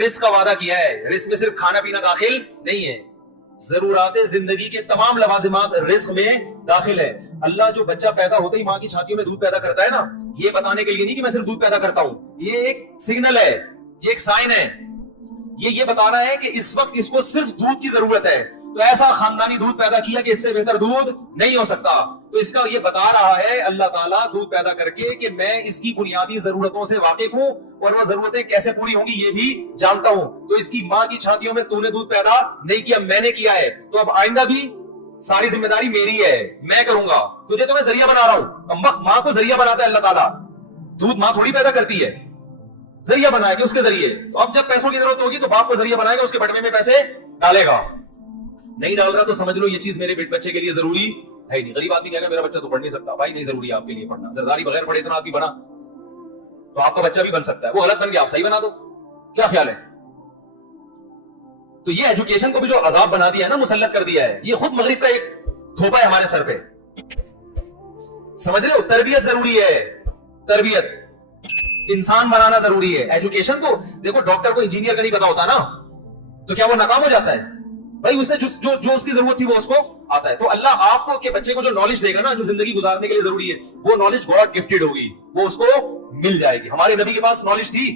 رزق کا وعدہ کیا ہے. رزق میں صرف کھانا پینا داخل نہیں ہے, ضرورات زندگی کے تمام لوازمات رزق میں داخل ہے. اللہ جو بچہ پیدا ہوتا ہی ماں کی چھاتیوں میں دودھ پیدا کرتا ہے نا, یہ بتانے کے لیے نہیں کہ میں صرف دودھ پیدا کرتا ہوں, یہ ایک سگنل ہے, یہ ایک سائن ہے, یہ بتا رہا ہے کہ اس وقت اس کو صرف دودھ کی ضرورت ہے, تو ایسا خاندانی دودھ پیدا کیا کہ اس سے بہتر دودھ نہیں ہو سکتا. تو اس کا یہ بتا رہا ہے اللہ تعالیٰ دودھ پیدا کر کے کہ میں اس کی بنیادی ضرورتوں سے واقف ہوں اور وہ ضرورتیں کیسے پوری ہوں گی یہ بھی جانتا ہوں. تو اس کی ماں کی چھاتیوں میں تو نے دودھ پیدا نہیں کیا, میں نے کیا ہے, تو اب آئندہ بھی ساری ذمہ داری میری ہے, میں کروں گا. تجھے تو میں ذریعہ بنا رہا ہوں, کم وقت ماں کو ذریعہ بناتا ہے اللہ تعالیٰ. دودھ ماں تھوڑی پیدا کرتی ہے, ذریعہ بنائے گا اس کے ذریعے. تو اب جب پیسوں کی ضرورت ہوگی تو باپ کو ذریعہ بنائے گا, اس کے بٹوے میں پیسے ڈالے گا. نہیں ڈال رہا تو سمجھ لو یہ چیز میرے بچے کے لیے ضروری ہے نہیں. غریب آدمی کہے گا میرا بچہ تو پڑھ نہیں سکتا. بھائی نہیں ضروری ہے آپ کے لیے پڑھنا. زرداری بغیر پڑھے اتنا آدمی بنا تو آپ کا بچہ بھی بن سکتا ہے. وہ غلط بن گیا, آپ صحیح بنا دو. کیا خیال ہے؟ تو یہ ایجوکیشن کو بھی جو عذاب بنا دیا ہے نا, مسلط کر دیا ہے, یہ خود مغرب کا ایک تھوپا ہے ہمارے سر پہ. سمجھ رہے ہو؟ تربیت ضروری ہے, تربیت, انسان بنانا ضروری ہے. ایجوکیشن تو دیکھو, ڈاکٹر کو انجینئر کا نہیں پتا ہوتا نا, تو کیا وہ ناکام ہو جاتا ہے؟ بھائی اسے جو اس کی ضرورت تھی وہ اس کو آتا ہے. تو اللہ آپ کو کے بچے کو جو نالج دے گا نا, جو زندگی گزارنے کے لیے ضروری ہے, وہ نالج گاڈ گفٹڈ ہوگی, وہ اس کو مل جائے گی. ہمارے نبی کے پاس نالج تھی,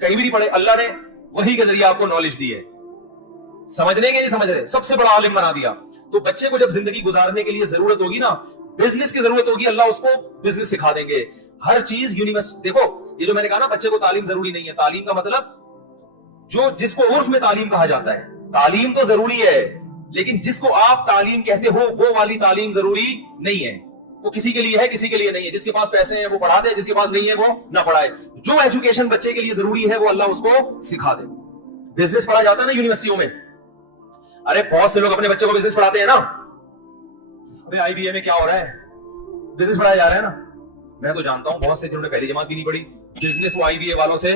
کہیں بھی نہیں پڑھے, اللہ نے وحی کے ذریعے آپ کو نالج دی ہے. سمجھنے کے نہیں سمجھ رہے, سب سے بڑا عالم بنا دیا. تو بچے کو جب زندگی گزارنے کے لیے ضرورت ہوگی نا, بزنس کی ضرورت ہوگی, اللہ اس کو بزنس سکھا دیں گے. ہر چیز یونیورسٹی. دیکھو یہ جو میں نے کہا نا بچے کو تعلیم ضروری نہیں ہے, تعلیم کا مطلب جو جس کو عرف میں تعلیم کہا جاتا ہے, تعلیم تو ضروری ہے, لیکن جس کو آپ تعلیم کہتے ہو وہ والی تعلیم ضروری نہیں ہے. وہ کسی کے لیے ہے, کسی کے لیے نہیں ہے. جس کے پاس پیسے ہیں وہ پڑھا دے, جس کے پاس نہیں ہے وہ نہ پڑھائے. جو ایجوکیشن بچے کے لیے ضروری ہے وہ اللہ اس کو سکھا دے. بزنس پڑھا جاتا ہے نا یونیورسٹیوں میں. ارے بہت سے لوگ اپنے بچے کو بزنس پڑھاتے ہیں نا. ابے آئی بی اے میں کیا ہو رہا ہے, بزنس پڑھایا جا رہا ہے نا. میں تو جانتا ہوں بہت سے جنہوں نے پہلی جماعت بھی نہیں پڑھی, بزنس وہ آئی بی اے والوں سے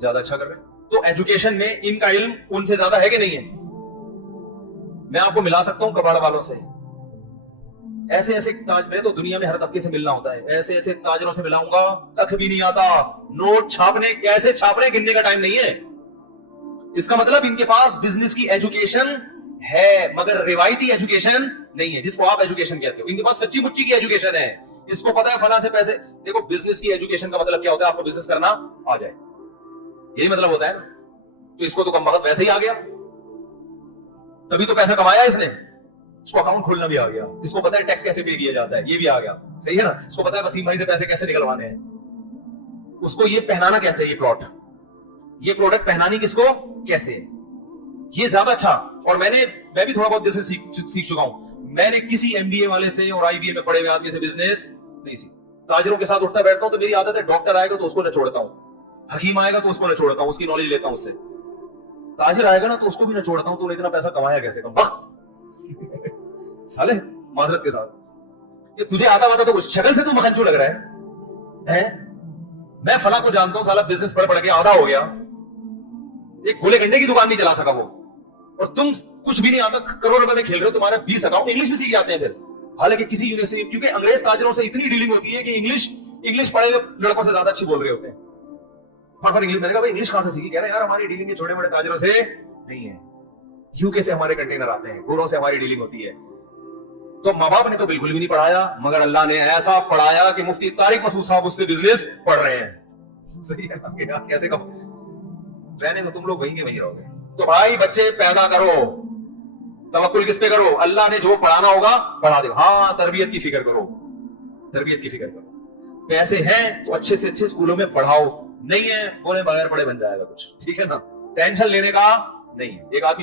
زیادہ اچھا کر رہے ہیں. تو ایجوکیشن میں ان کا علم ان سے زیادہ ہے کہ نہیں ہے؟ میں آپ کو ملا سکتا ہوں کباڑ والوں سے. ایسے ایسے تاج, میں تو دنیا میں ہر طبقے سے ملنا ہوتا ہے, ایسے ایسے تاجروں سے ملاؤں گا کخ بھی نہیں آتا. نوٹ چھاپنے ایسے چھاپ رہے گننے کا ٹائم نہیں ہے. اس کا مطلب ان کے پاس بزنس کی ایجوکیشن ہے مگر روایتی ایجوکیشن نہیں ہے, جس کو آپ ایجوکیشن کہتے ہو. ان کے پاس سچی مچی کی ایجوکیشن ہے, اس کو پتا ہے فلاں سے پیسے. دیکھو بزنس کی ایجوکیشن کا مطلب کیا ہوتا ہے, آپ کو بزنس کرنا آ جائے, یہی مطلب ہوتا ہے نا. تو اس کو تو کم وقت ویسے ہی آ گیا, تبھی تو پیسہ کمایا اس نے. اس کو اکاؤنٹ کھولنا بھی آ گیا, اس کو پتا ہے ٹیکس کیسے پے کیا جاتا ہے, یہ بھی آ گیا. صحیح ہے نا. اس کو پتا ہے وسیم بھائی سے پیسے کیسے نکلوانے ہیں, اس کو یہ پہنانا کیسے, یہ پلاٹ, یہ پروڈکٹ پہنانی کس کو کیسے, یہ زیادہ اچھا. اور میں بھی تھوڑا بہت بزنس سیکھ چکا ہوں. میں نے کسی ایم بی اے والے سے اور آئی بی اے میں پڑھے ہوئے آدمی سے بزنس نہیں سیکھا. تاجروں کے ساتھ اٹھتا بیٹھتا ہوں تو میری عادت ہے, ڈاکٹر آئے گا تو اس کو نہ چھوڑتا ہوں, حکیم آئے گا تو اس کو نہ چھوڑتا ہوں, اس کی نالج لیتا ہوں اس سے. تاجر آئے گا نا تو اس کو بھی نہ چھوڑتا ہوں, تو نے اتنا پیسہ کمایا کیسے, کم وقت سالے معذرت کے ساتھ. یہ تجھے آتا واتا تو کچھ شکل سے تو مکھنچو لگ رہا ہے. میں فلاں کو جانتا ہوں, سالا بزنس پڑھ کے آدھا ہو گیا, ایک گولے گنڈے کی دکان نہیں چلا سکا وہ, اور تم کچھ بھی نہیں آتا, کروڑ روپے میں کھیل رہے ہو, تمہارا 20 اکاؤنٹ انگلش بھی سیکھ جاتے ہیں پھر. حالانکہ کسی یونیورسٹی, کیونکہ انگریز تاجروں سے اتنی ڈیلنگ ہوتی ہے کہ انگلش پڑھے ہوئے لڑکوں سے زیادہ اچھی بول رہے ہوتے ہیں. انگلش, میں نے کہا بھائی انگلش کہاں سے سیکھی؟ کہہ رہے ہیں یار ہماری ڈیلنگ چھوٹے بڑے تاجروں سے نہیں ہے, یو کے سے ہمارے کنٹینر آتے ہیں, گوروں سے ہماری ڈیلنگ ہوتی ہے. تو ماں باپ نے تو بالکل بھی نہیں پڑھایا, مگر اللہ نے ایسا پڑھایا کہ مفتی طارق مسعود صاحب اس سے بزنس پڑھ رہے ہیں. صحیح ہے نا, کیسے کم رہنے کو تم لوگ وہیں کے وہیں رہو گے. تو بھائی بچے پیدا کرو, توکل کس پہ کرو, اللہ نے جو پڑھانا ہوگا پڑھا دے. ہاں تربیت کی فکر کرو, تربیت کی فکر کرو. پیسے ہیں تو اچھے سے اچھے اسکولوں میں پڑھاؤ, نہیں ہے بولے بغیر پڑھے بن جائے گا کچھ, ٹھیک ہے نا. ٹینشن لینے کا نہیں ہے. ایک آدمی